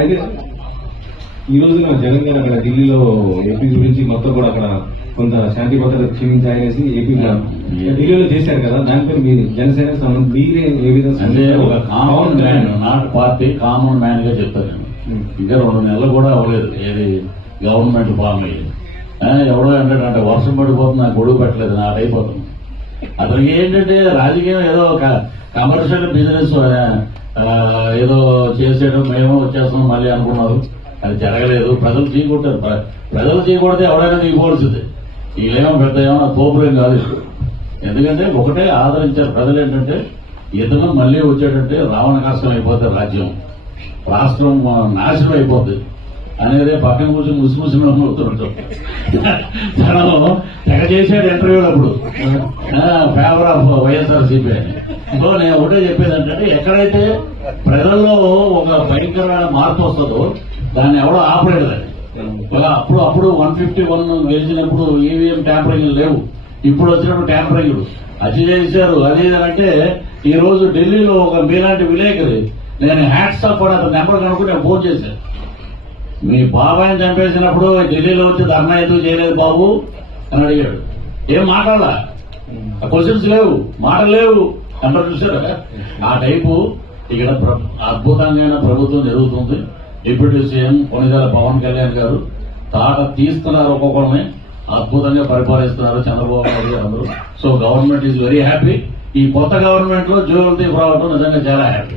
అయితే ఈ రోజు జగన్ గారు అక్కడ ఢిల్లీలో ఏపీ గురించి మొత్తం కూడా అక్కడ కొంత శాంతి భద్రత క్షీణించాయనేసి ఏపీ ఢిల్లీలో చేశారు కదా, దానిపై మీ జనసేన మీరే ఏ విధంగా అంటే ఒక common man, not party, common man గా చెప్తాను. ఇంకా 2 నెలలు కూడా అవ్వలేదు ఏది గవర్నమెంట్ ఫామ్ అయ్యి. ఎవడో అంటే వర్షం పడిపోతుంది, నాకు గొడుగు పెట్టలేదు, నాకు అయిపోతుంది. అతనికి ఏంటంటే రాజకీయం ఏదో కమర్షియల్ బిజినెస్ ఏదో చేసేయడం, మేము వచ్చేస్తున్నాం మళ్ళీ అనుకున్నారు. అది జరగలేదు. ప్రజలు చీకొట్టారు. ప్రజలు చీకొడితే ఎవరైనా దిగిపోవాల్సిందే. వీళ్ళేమో పెద్ద ఏమో తోపులేం కాదు. ఎందుకంటే ఒకటే ఆదరించారు ప్రజలు. ఏంటంటే ఇతను మళ్ళీ వచ్చేటంటే రావణ కష్టం అయిపోతుంది, రాష్ట్రం నాశనం అయిపోతుంది అనేది పక్కన కూర్చొని ముసిముసి అవుతుంటాం. తనను తెగ చేశాడు ఇంటర్వ్యూలు అప్పుడు, ఫేవర్ ఆఫ్ వైఎస్ఆర్సీపీ అని. సో నేను ఒకటే చెప్పేది ఏంటంటే ఎక్కడైతే ప్రజల్లో ఒక భయంకరమైన మార్పు వస్తుందో దాన్ని ఎవడో ఆపలేడు. అప్పుడు 151 గెలిచినప్పుడు ఈవీఎం ట్యాంపరింగ్ లేవు. ఇప్పుడు వచ్చినప్పుడు ట్యాంపరింగ్ అది చేశారు. అదేంటంటే ఈ రోజు ఢిల్లీలో ఒక మీలాంటి విలేకరి, నేను హ్యాట్స్ ఆఫ్ అని అతని నెంబర్ కనుక్కుని నేను ఫోన్ చేశాను. మీ బాబాయిని చంపేసినప్పుడు ఢిల్లీలో వచ్చి ధర్నా ఎందుకు చేయలేదు బాబు అని అడిగాడు. ఏం మాట్లాడాలా, క్వశ్చన్స్ లేవు, మాటలు లేవు అంటారు. చూసారా ఆ టైపు ఇక్కడ అద్భుతంగా ప్రభుత్వం జరుగుతుంది. డిప్యూటీ సీఎం కొనిదెల పవన్ కళ్యాణ్ గారు తాట తీస్తున్నారు, ఒక్కొక్కరిని అద్భుతంగా పరిపాలిస్తున్నారు చంద్రబాబు నాయుడు గారు అందరూ. So government is very happy. ఈ కొత్త గవర్నమెంట్ లో జోల్ తీసి రావడం నిజంగా చాలా హ్యాపీ.